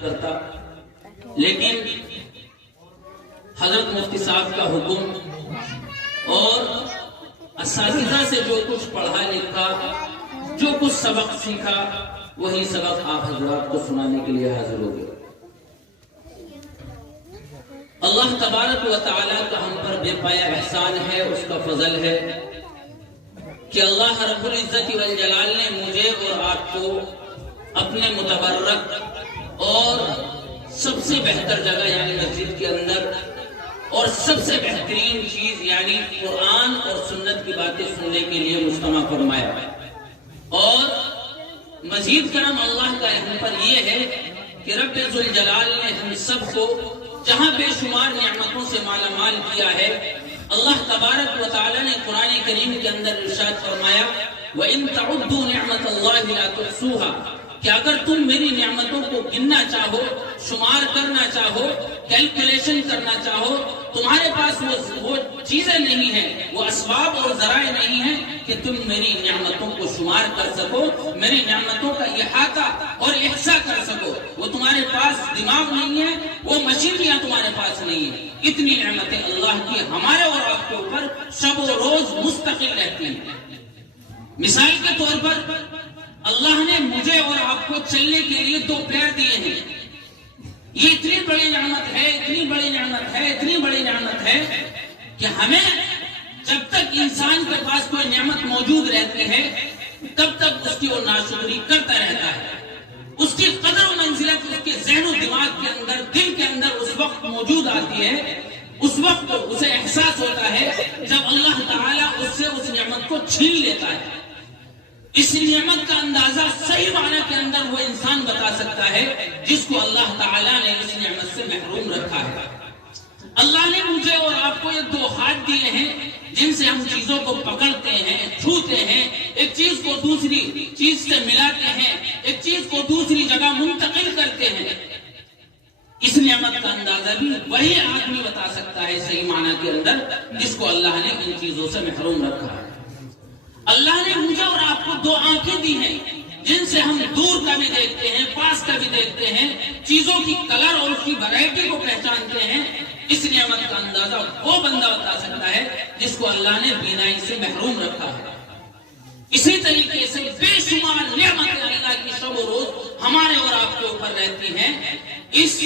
کرتا، لیکن حضرت مفتی صاحب کا حکم اور اساتذہ سے جو کچھ پڑھا لکھا، جو کچھ سبق سیکھا، وہی سبق آپ حضرات کو سنانے کے لیے حاضر ہو گئے۔ اللہ تبارک و تعالیٰ کا ہم پر بے پایا احسان ہے، اس کا فضل ہے کہ اللہ رب العزت والجلال نے مجھے اور آپ کو اپنے متبرک اور سب سے بہتر جگہ یعنی مسجد کے اندر اور سب سے بہترین چیز یعنی قرآن اور سنت کی باتیں سننے کے لیے مجتمع فرمایا۔ اور مزید کرم اللہ کا ہم پر یہ ہے کہ رب ذوالجلال نے ہم سب کو جہاں بے شمار نعمتوں سے مالا مال کیا ہے، اللہ تبارک و تعالی نے قرآن کریم کے اندر ارشاد فرمایا وَإِن تَعُدُّوا نِعْمَةَ اللَّهِ لَا تُحْصُوهَا، کہ اگر تم میری نعمتوں کو گننا چاہو، شمار کرنا چاہو، کیلکولیشن کرنا چاہو، تمہارے پاس وہ چیزیں نہیں ہیں، وہ اسباب اور ذرائع نہیں ہیں کہ تم میری نعمتوں کو شمار کر سکو، میری نعمتوں کا احاطہ اور احصاء کر سکو۔ وہ تمہارے پاس دماغ نہیں ہے، وہ مشینریاں تمہارے پاس نہیں ہیں۔ اتنی نعمتیں اللہ کی ہمارے اور آپ کے اوپر شب و روز مستقل رہتی ہیں۔ مثال کے طور پر اللہ نے مجھے اور آپ کو چلنے کے لیے 2 پیر دیے ہیں۔ یہ اتنی بڑی نعمت ہے، اتنی بڑی نعمت ہے، اتنی بڑی نعمت ہے کہ ہمیں جب تک انسان کے پاس کوئی نعمت موجود رہتی ہے تب تک اس کی وہ ناشکری کرتا رہتا ہے۔ اس کی قدر و منزلت اس کے ذہن و دماغ کے اندر، دل کے اندر اس وقت موجود آتی ہے، اس وقت اسے احساس ہوتا ہے جب اللہ تعالیٰ اس سے اس نعمت کو چھین لیتا ہے۔ اس نعمت کا اندازہ صحیح معنی کے اندر وہ انسان بتا سکتا ہے جس کو اللہ تعالیٰ نے اس نعمت سے محروم رکھا ہے۔ اللہ نے مجھے اور آپ کو یہ 2 ہاتھ دیے ہیں جن سے ہم چیزوں کو پکڑتے ہیں، چھوتے ہیں، ایک چیز کو دوسری چیز سے ملاتے ہیں، ایک چیز کو دوسری جگہ منتقل کرتے ہیں۔ اس نعمت کا اندازہ بھی وہی آدمی بتا سکتا ہے صحیح معنی کے اندر جس کو اللہ نے ان چیزوں سے محروم رکھا ہے۔ اللہ نے مجھے اور آپ کو 2 آنکھیں دی ہیں جن سے ہم دور کا بھی دیکھتے ہیں، پاس کا بھی دیکھتے ہیں، چیزوں کی کلر اور اس کی ویرائٹی کو پہچانتے ہیں۔ اس نعمت کا اندازہ وہ بندہ بتا سکتا ہے جس کو اللہ نے بینائی سے محروم رکھا ہے۔ اسی طریقے سے بے شمار نعمتیں اللہ کی شب و روز ہمارے اور آپ کے اوپر رہتی ہیں۔ اس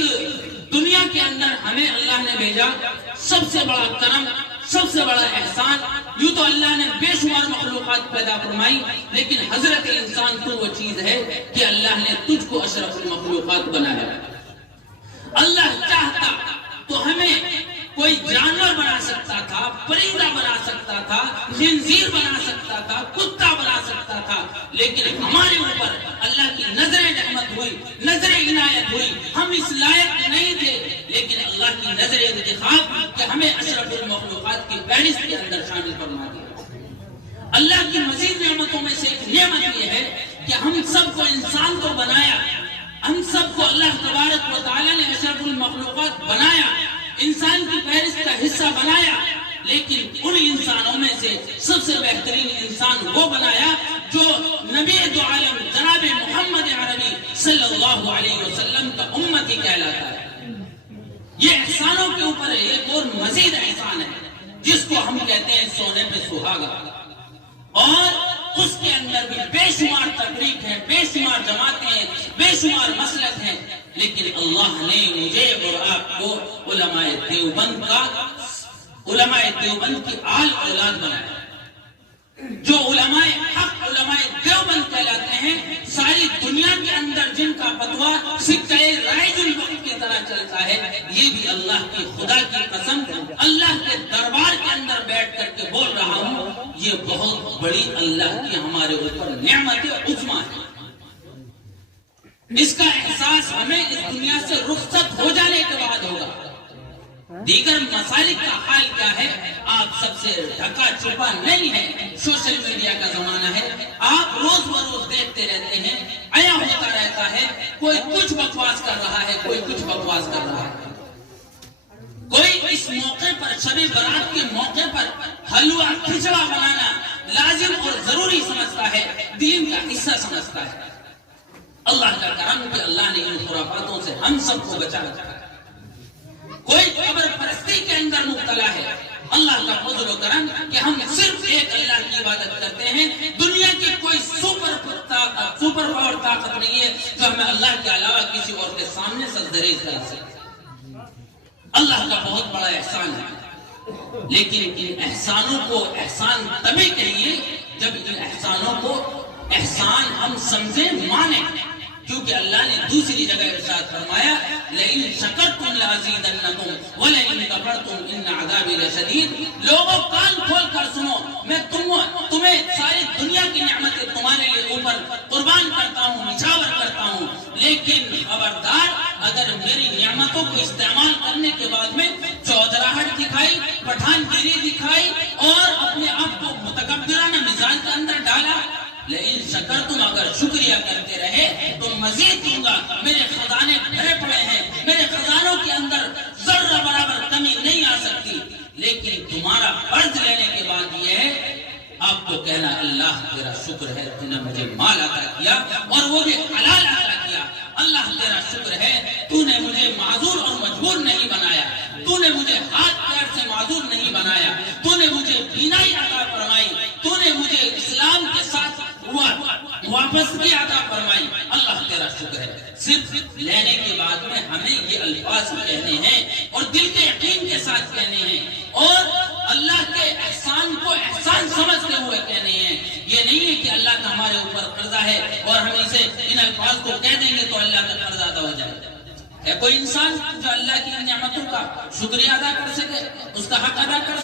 دنیا کے اندر ہمیں اللہ نے بھیجا، سب سے بڑا کرم، سب سے بڑا احسان۔ یوں تو اللہ نے بے شمار مخلوقات پیدا فرمائی، لیکن حضرت انسان تو وہ چیز ہے کہ اللہ نے تجھ کو اشرف المخلوقات بنایا۔ اللہ چاہتا تو ہمیں کوئی جانور بنا سکتا تھا، پرندہ بنا سکتا تھا، خنزیر بنا سکتا تھا، کتا بنا سکتا تھا، لیکن ہمارے اوپر اللہ کی نظر رحمت ہوئی، نظر عنایت ہوئی۔ ہم اس لائق نہیں تھے، لیکن اللہ کی نظر انتخاب کہ ہمیں اشرف المخلوقات کی فہرست کے اندر شامل فرما دیا۔ اللہ کی مزید نعمتوں میں سے ایک نعمت یہ ہے کہ ہم سب کو انسان کو بنایا، ہم سب کو اللہ تبارک و تعالی نے اشرف المخلوقات بنایا، انسان کی فہرست کا حصہ بنایا، لیکن ان انسانوں میں سے سب سے بہترین انسان وہ بنایا جو نبی دو عالم جناب محمد عربی صلی اللہ علیہ وسلم کا امتی کہلاتا ہے۔ یہ احسانوں کے اوپر ایک اور مزید احسان ہے جس کو ہم کہتے ہیں سونے پہ سہاگا، اور اس کے اندر بھی بے شمار تفریق ہے، بے شمار جماعتیں ہیں، بے شمار مسلک ہیں، لیکن اللہ نے مجھے اور آپ کو علماء دیوبند کی آل اولاد بنایا۔ جو علماء حق، علماء دیوبند کہلاتے ہیں، ساری دنیا کے اندر جن کا فتویٰ سکہ رائج الوقت کی طرح چلتا ہے، یہ بھی اللہ کی خدا کی قسم اللہ کے دربار کے اندر بیٹھ کر کے بول رہا ہوں، یہ بہت بڑی اللہ کی ہمارے اوپر نعمت عظمیٰ ہے۔ اس کا احساس ہمیں اس دنیا سے رخصت ہو جانے کے بعد ہوگا۔ دیگر مسالک کا حال کیا ہے آپ سب سے ڈھکا چھپا نہیں ہے۔ سوشل میڈیا کا زمانہ ہے، آپ روز بروز دیکھتے رہتے ہیں، عیاں ہوتا رہتا ہے، کوئی کچھ بکواس کر رہا ہے، کوئی کچھ بکواس کر رہا ہے، کوئی اس موقع پر شب برات کے موقع پر حلوہ کھچڑا بنانا لازم اور ضروری سمجھتا ہے، دین کا حصہ سمجھتا ہے۔ اللہ کا کرم کہ اللہ نے ان خرافاتوں سے ہم سب کو بچا رکھا ہے۔ کوئی قبر پرستی کے اندر مبتلا ہے، اللہ کا فضل و کرم کہ ہم صرف ایک اللہ کی عبادت کرتے ہیں، دنیا کی کوئی سپر پاور طاقت نہیں ہے جو ہمیں اللہ کے علاوہ کسی اور کے سامنے سجدریز کرا سکے۔ اللہ کا بہت بڑا احسان ہے، لیکن ان احسانوں کو احسان تبھی کہیے جب ان احسانوں کو احسان ہم سمجھیں مانیں، کیونکہ اللہ نے دوسری جگہ ارشاد فرمایا لئن شکرتم لازیدنکم ولئن کفرتم ان عذابی لشدید۔ لوگوں کان کھول کر سنو، میں تمہیں ساری دنیا کی نعمتیں تمہارے لیے اوپر قربان کرتا ہوں، نچھاور کرتا ہوں، لیکن خبردار اگر میری نعمتوں کو استعمال کرنے کے بعد میں چودراہٹ دکھائی، پٹھان گیری دکھائی اور اپنے آپ کو متکبرانہ مزاج کے اندر ڈالا، لیکن شکرتم اگر شکریہ کرتے رہے تو مزید دوں گا، میرے خزانے بھرے پڑے ہیں، میرے خزانوں کے اندر ذرہ برابر کمی نہیں آ سکتی۔ لیکن تمہارا قرض لینے کے بعد یہ ہے آپ کو کہنا اللہ تیرا شکر ہے تو نے مجھے مال عطا کیا اور وہ بھی حلال عطا کیا، اللہ تیرا شکر ہے تو نے مجھے معذور اور مجبور نہیں بنایا، تو نے مجھے ہاتھ پیر سے معذور نہیں بنایا، تو نے مجھے بینائی عطا فرمائی، تو نے مجھے اسلام کے ساتھ واپس بھی عطا فرمائی، اللہ تیرا شکر ہے۔ صرف لینے کے بعد میں ہمیں یہ الفاظ کہنے ہیں اور دل کے یقین کے ساتھ کہنے ہیں اور اللہ کے احسان کو احسان سمجھتے ہوئے کہنے ہیں۔ یہ نہیں ہے کہ اللہ کا ہمارے اوپر قرضہ ہے اور ہم اسے ان الفاظ کو کہہ دیں گے تو اللہ کا قرض ادا ہو جائے گا۔ ہے کوئی انسان جو اللہ کی نعمتوں کا شکریہ ادا کر سکے، اس کا حق ادا کر سکے؟